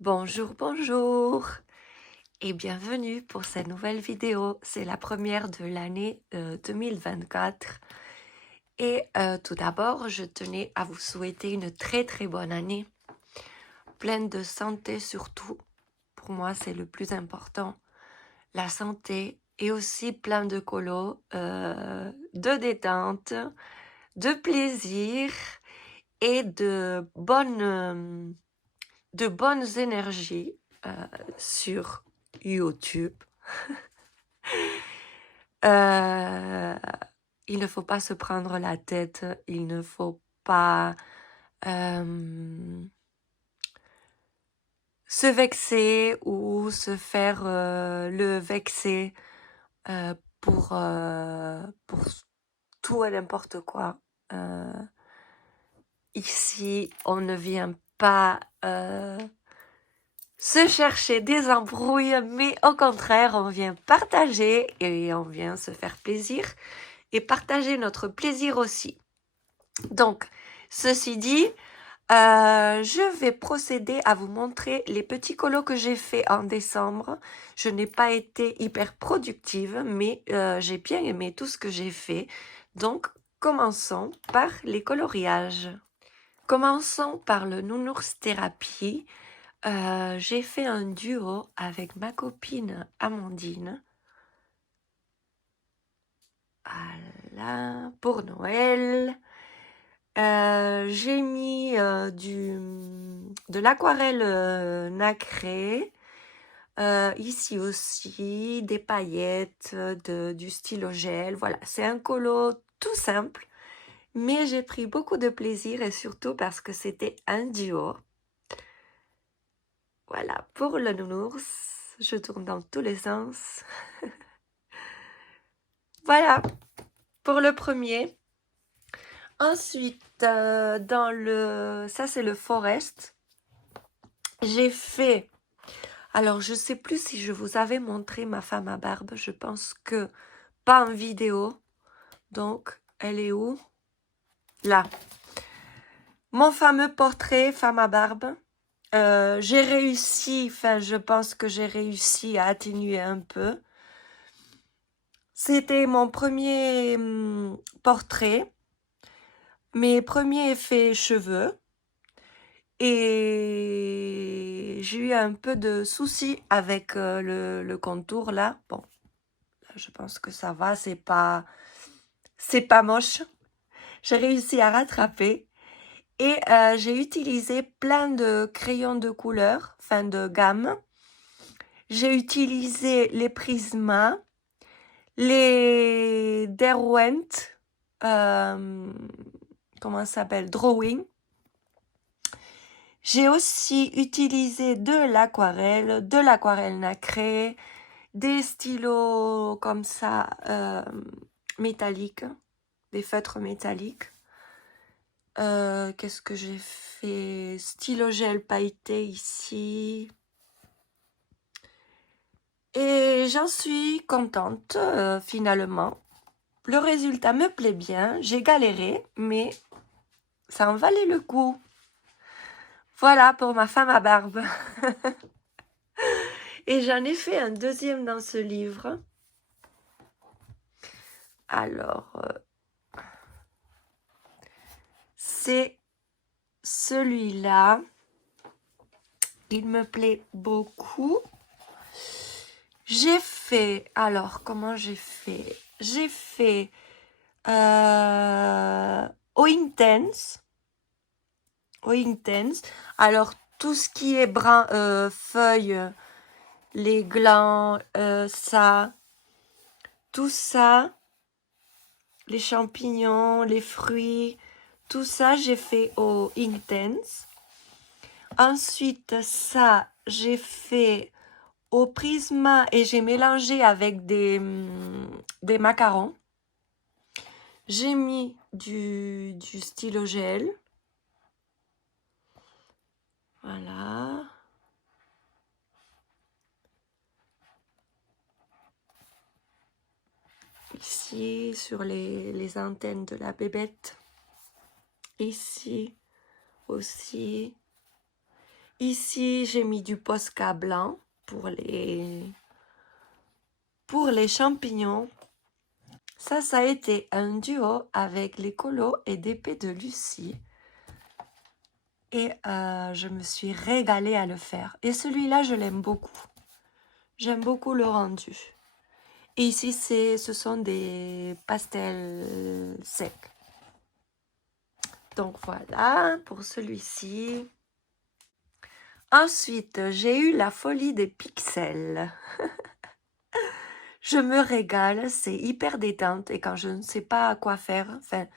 Bonjour, bonjour et bienvenue pour cette nouvelle vidéo. C'est la première de l'année 2024 et tout d'abord, je tenais à vous souhaiter une très bonne année, pleine de santé surtout. Pour moi, c'est le plus important, la santé et aussi plein de colo, de détente, de plaisir et de bonnes énergies sur YouTube. Euh, il ne faut pas se prendre la tête, il ne faut pas se vexer ou se faire le vexer pour tout et n'importe quoi. Ici, on ne vient pas se chercher des embrouilles, mais au contraire, on vient partager et on vient se faire plaisir et partager notre plaisir aussi. Donc, ceci dit, je vais procéder à vous montrer les petits colos que j'ai fait en décembre. Je n'ai pas été hyper productive, mais j'ai bien aimé tout ce que j'ai fait. Donc, commençons par les coloriages. Commençons par le nounours thérapie. J'ai fait un duo avec ma copine Amandine. Voilà, pour Noël. J'ai mis de l'aquarelle nacrée. Ici aussi, des paillettes, du stylo gel. Voilà, c'est un colo tout simple. Mais j'ai pris beaucoup de plaisir et surtout parce que c'était un duo. Voilà, pour le nounours, je tourne dans tous les sens. Voilà, pour le premier. Ensuite, ça c'est le forest. J'ai fait, alors je sais plus si je vous avais montré ma femme à barbe. Je pense que pas en vidéo. Donc, elle est où? Là. Mon fameux portrait femme à barbe. J'ai réussi, enfin je pense que j'ai réussi à atténuer un peu. C'était mon premier portrait, mes premiers effets cheveux. Et j'ai eu un peu de soucis avec le contour là. Bon, là, je pense que ça va, c'est pas moche. J'ai réussi à rattraper. Et j'ai utilisé plein de crayons de couleur, enfin de gamme. J'ai utilisé les Prisma, les Derwent, comment ça s'appelle, Drawing. J'ai aussi utilisé de l'aquarelle nacrée, des stylos comme ça, métalliques, des feutres métalliques. Qu'est-ce que j'ai fait? Stylo gel pailleté ici. Et j'en suis contente finalement. Le résultat me plaît bien. J'ai galéré, mais ça en valait le coup. Voilà pour ma femme à barbe. Et j'en ai fait un deuxième dans ce livre. Alors, c'est celui-là. Il me plaît beaucoup. J'ai fait, alors comment j'ai fait? J'ai fait au Intense. Alors tout ce qui est brun, feuilles, les glands, ça, tout ça, les champignons, les fruits, tout ça j'ai fait au Intense. Ensuite ça j'ai fait au Prisma et j'ai mélangé avec des macarons. J'ai mis du stylo gel. Voilà. Ici, sur les antennes de la bébête. Ici aussi. Ici, j'ai mis du Posca blanc pour les champignons. Ça a été un duo avec les colos et d'épée de Lucie. Et je me suis régalée à le faire. Et celui-là, je l'aime beaucoup. J'aime beaucoup le rendu. Et ici, ce sont des pastels secs. Donc voilà, pour celui-ci. Ensuite, j'ai eu la folie des pixels. Je me régale, c'est hyper détente. Et quand je ne sais pas quoi faire, enfin,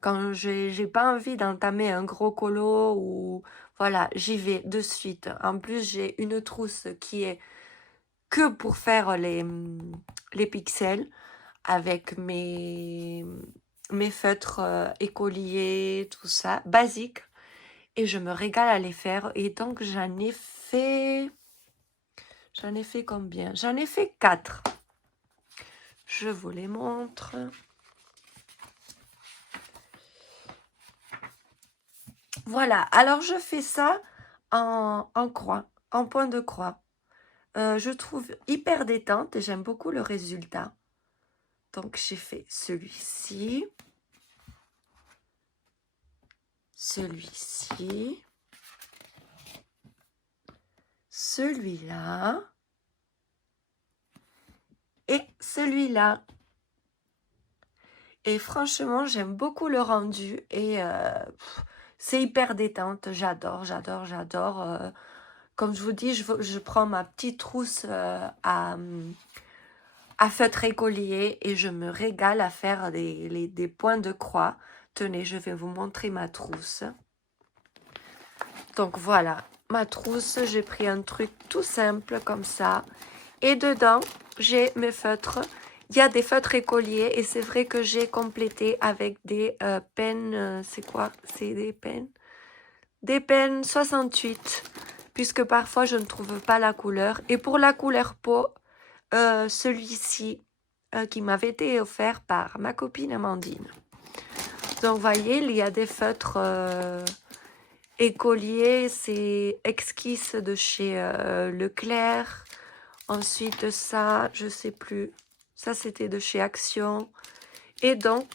quand j'ai pas envie d'entamer un gros colo ou... Voilà, j'y vais de suite. En plus, j'ai une trousse qui est que pour faire les pixels avec mes feutres écoliers, tout ça, basique. Et je me régale à les faire. Et donc, j'en ai fait combien? J'en ai fait 4. Je vous les montre. Voilà, alors je fais ça en croix, en point de croix. Je trouve hyper détente et j'aime beaucoup le résultat. Donc j'ai fait celui-ci, celui-ci, celui-là et celui-là. Et franchement, j'aime beaucoup le rendu et c'est hyper détente. J'adore, j'adore, j'adore. Comme je vous dis, je prends ma petite trousse à feutre écolier et je me régale à faire des points de croix. Tenez, je vais vous montrer ma trousse. Donc voilà, ma trousse, j'ai pris un truc tout simple comme ça. Et dedans, j'ai mes feutres. Il y a des feutres écoliers et c'est vrai que j'ai complété avec des pennes, c'est quoi? C'est des pennes? Des pennes 68, puisque parfois je ne trouve pas la couleur. Et pour la couleur peau, celui-ci qui m'avait été offert par ma copine Amandine. Donc vous voyez, il y a des feutres écoliers, c'est Exquise de chez Leclerc. Ensuite ça, je sais plus, ça c'était de chez Action. Et donc,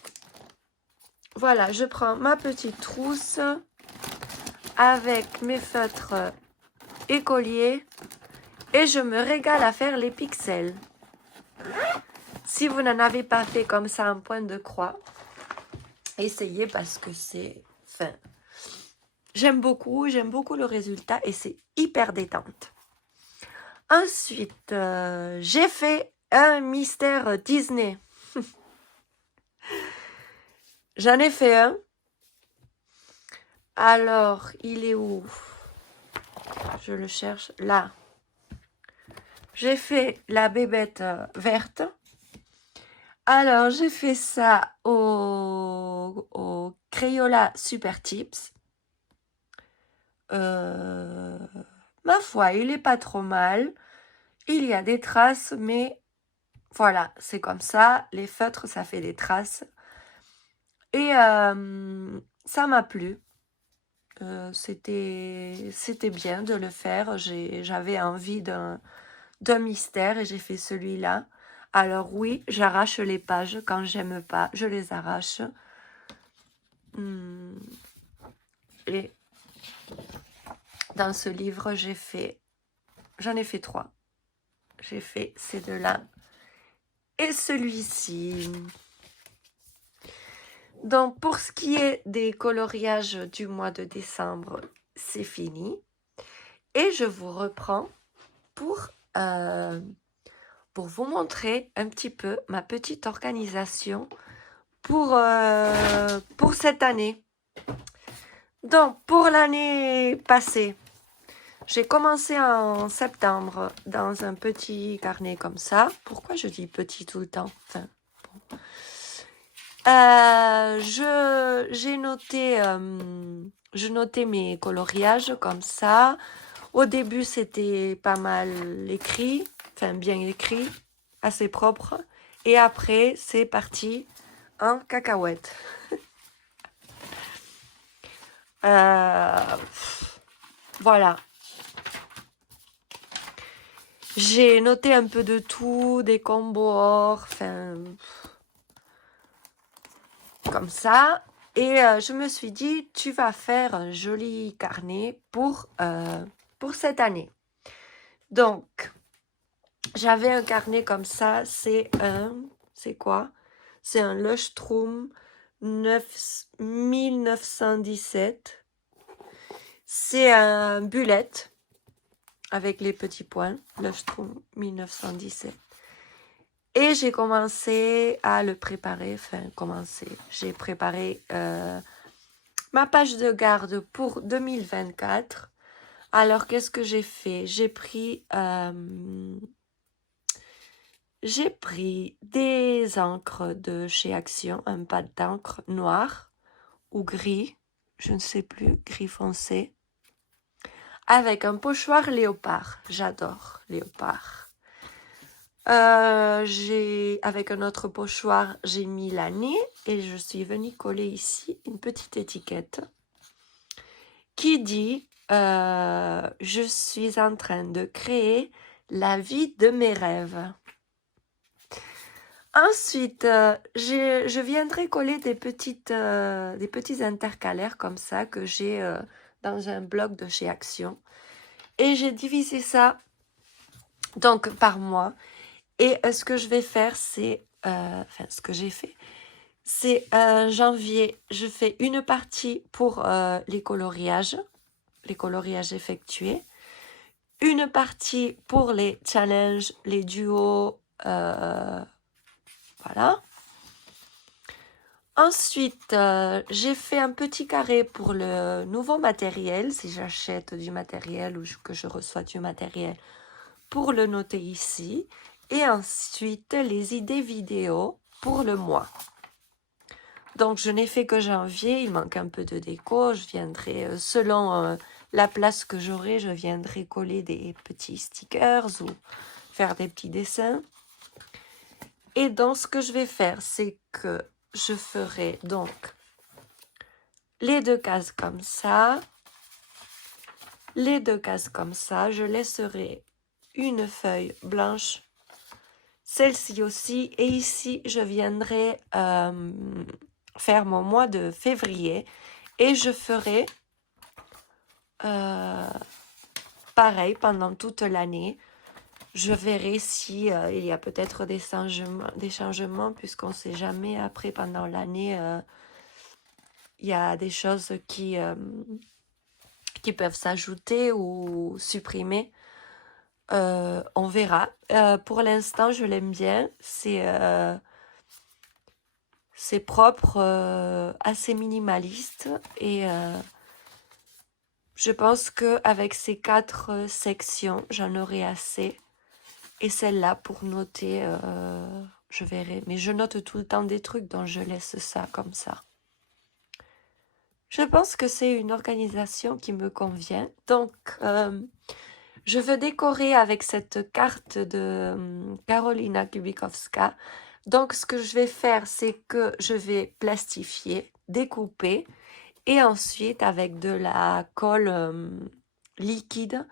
voilà, je prends ma petite trousse avec mes feutres écoliers et je me régale à faire les pixels. Si vous n'en avez pas fait comme ça un point de croix, essayez parce que c'est... Enfin, j'aime beaucoup le résultat et c'est hyper détente. Ensuite, j'ai fait un mystère Disney. J'en ai fait un. Alors, il est où? Je le cherche. Là. J'ai fait la bébête verte. Alors, j'ai fait ça au Crayola Super Tips. Ma foi, il est pas trop mal. Il y a des traces, mais voilà, c'est comme ça. Les feutres, ça fait des traces. Et ça m'a plu. C'était bien de le faire. J'avais envie d'un mystère et j'ai fait celui-là. Alors oui, j'arrache les pages quand j'aime pas. Je les arrache. Et dans ce livre, j'en ai fait 3. J'ai fait ces deux-là et celui-ci. Donc, pour ce qui est des coloriages du mois de décembre, c'est fini. Et je vous reprends pour vous montrer un petit peu ma petite organisation pour cette année. Donc, pour l'année passée, j'ai commencé en septembre dans un petit carnet comme ça. Pourquoi je dis petit tout le temps? Enfin, bon. Je notais mes coloriages comme ça. Au début, c'était pas mal écrit, enfin bien écrit, assez propre. Et après, c'est parti en cacahuète. Voilà. J'ai noté un peu de tout, des combos or, enfin, comme ça. Et je me suis dit, tu vas faire un joli carnet pour cette année. Donc, j'avais un carnet comme ça, c'est quoi? C'est un Leuchtturm 1917. C'est un bullet avec les petits points, Leuchtturm 1917. Et j'ai commencé à le préparer, j'ai préparé ma page de garde pour 2024. Alors, qu'est-ce que j'ai fait? J'ai pris des encres de chez Action, un pad d'encre noir ou gris, je ne sais plus, gris foncé, avec un pochoir léopard. J'adore léopard. Avec un autre pochoir, j'ai mis l'année et je suis venue coller ici une petite étiquette qui dit je suis en train de créer la vie de mes rêves. Ensuite, je viendrai coller des petits intercalaires comme ça que j'ai dans un bloc de chez Action. Et j'ai divisé ça donc par mois. Et ce que je vais faire, c'est... ce que j'ai fait, c'est janvier, je fais une partie pour les coloriages effectués. Une partie pour les challenges, les duos, voilà. Ensuite, j'ai fait un petit carré pour le nouveau matériel, si j'achète du matériel ou que je reçois du matériel, pour le noter ici. Et ensuite, les idées vidéo pour le mois. Donc, je n'ai fait que janvier, il manque un peu de déco. Je viendrai, selon la place que j'aurai, je viendrai coller des petits stickers ou faire des petits dessins. Et donc, ce que je vais faire, c'est que je ferai donc les deux cases comme ça. Les deux cases comme ça. Je laisserai une feuille blanche. Celle-ci aussi. Et ici, je viendrai faire mon mois de février. Et je ferai pareil pendant toute l'année. Je verrai si il y a peut-être des changements puisqu'on ne sait jamais. Après, pendant l'année, il y a des choses qui peuvent s'ajouter ou supprimer. On verra. Pour l'instant, je l'aime bien. C'est propre, assez minimaliste. Et je pense qu'avec ces 4 sections, j'en aurai assez. Et celle-là, pour noter, je verrai. Mais je note tout le temps des trucs, donc je laisse ça comme ça. Je pense que c'est une organisation qui me convient. Donc, je veux décorer avec cette carte de Karolina Kubikowska. Donc, ce que je vais faire, c'est que je vais plastifier, découper. Et ensuite, avec de la colle liquide,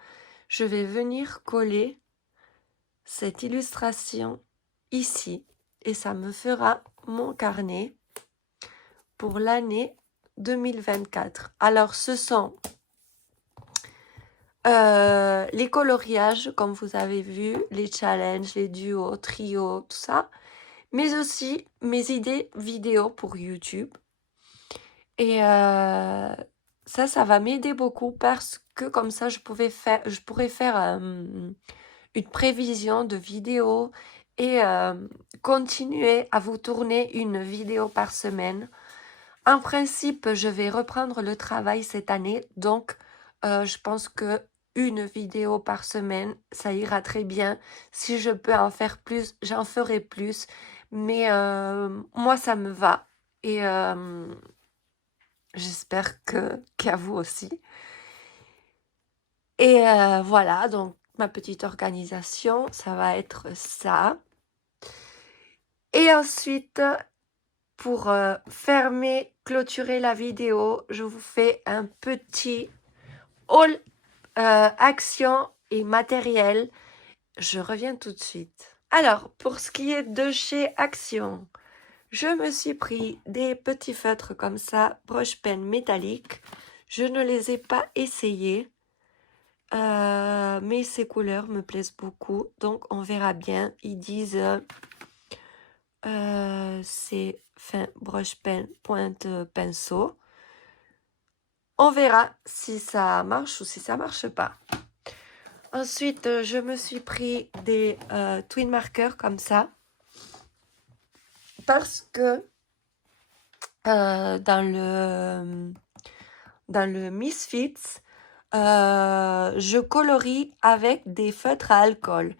je vais venir coller cette illustration ici. Et ça me fera mon carnet pour l'année 2024. Alors, ce sont les coloriages, comme vous avez vu, les challenges, les duos, trios, tout ça. Mais aussi mes idées vidéo pour YouTube. Et ça va m'aider beaucoup parce que comme ça, je pourrais faire une prévision de vidéos et continuer à vous tourner une vidéo par semaine. En principe, je vais reprendre le travail cette année, donc je pense que une vidéo par semaine, ça ira très bien. Si je peux en faire plus, j'en ferai plus. Mais moi, ça me va. Et j'espère qu'à vous aussi. Et voilà, donc ma petite organisation, ça va être ça. Et ensuite, pour clôturer la vidéo, je vous fais un petit haul action et matériel. Je reviens tout de suite. Alors, pour ce qui est de chez Action, je me suis pris des petits feutres comme ça, broche-pen métalliques. Je ne les ai pas essayés, mais ces couleurs me plaisent beaucoup, donc on verra bien. Ils disent c'est fin broche-pen, pointe pinceau. On verra si ça marche ou si ça marche pas. Ensuite, je me suis pris des twin markers comme ça. Parce que dans le Misfits, je colorie avec des feutres à alcool.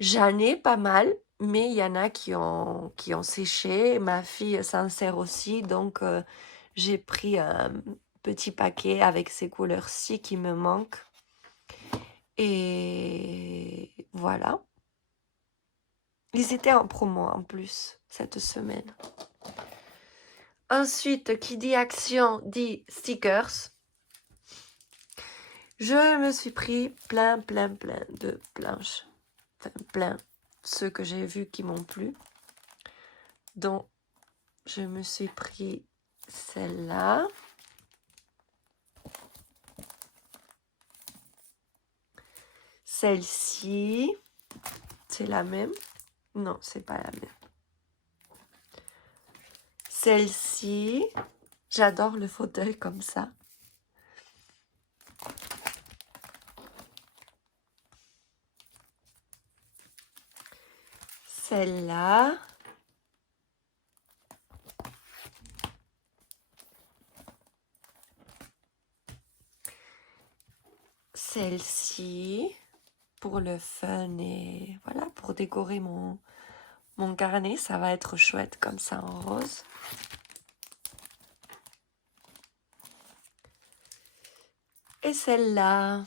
J'en ai pas mal, mais il y en a qui ont séché. Ma fille s'en sert aussi, donc j'ai pris un petit paquet avec ces couleurs-ci qui me manquent. Et voilà. Ils étaient en promo en plus cette semaine. Ensuite, qui dit action dit stickers. Je me suis pris plein de planches. Enfin, plein. Ceux que j'ai vus qui m'ont plu. Donc, je me suis pris celle-là. Celle-ci. C'est la même? Non, c'est pas la même. Celle-ci. J'adore le fauteuil comme ça. Celle-là. Celle-ci. Pour le fun et voilà, pour décorer mon carnet. Ça va être chouette comme ça en rose. Et celle-là.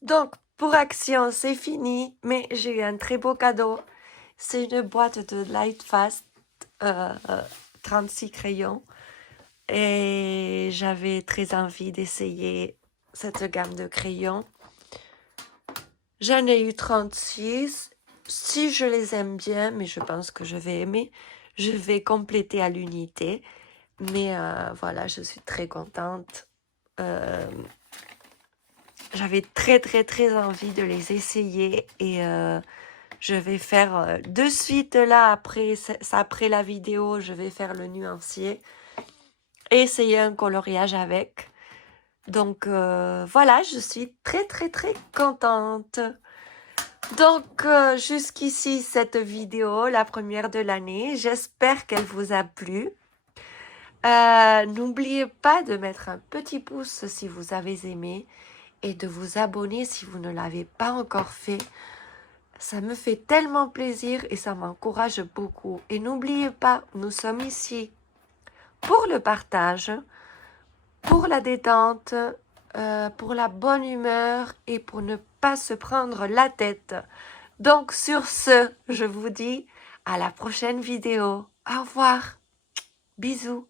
Donc, pour Action, c'est fini, mais j'ai eu un très beau cadeau. C'est une boîte de Lightfast, 36 crayons. Et j'avais très envie d'essayer cette gamme de crayons. J'en ai eu 36. Si je les aime bien, mais je pense que je vais aimer, je vais compléter à l'unité. Mais voilà, je suis très contente. J'avais très envie de les essayer et je vais faire de suite là, après la vidéo, je vais faire le nuancier et essayer un coloriage avec. Donc voilà, je suis très contente. Donc jusqu'ici cette vidéo, la première de l'année, j'espère qu'elle vous a plu. N'oubliez pas de mettre un petit pouce si vous avez aimé et de vous abonner si vous ne l'avez pas encore fait. Ça me fait tellement plaisir et ça m'encourage beaucoup. Et n'oubliez pas, nous sommes ici pour le partage, pour la détente, pour la bonne humeur et pour ne pas se prendre la tête. Donc sur ce, je vous dis à la prochaine vidéo. Au revoir. Bisous.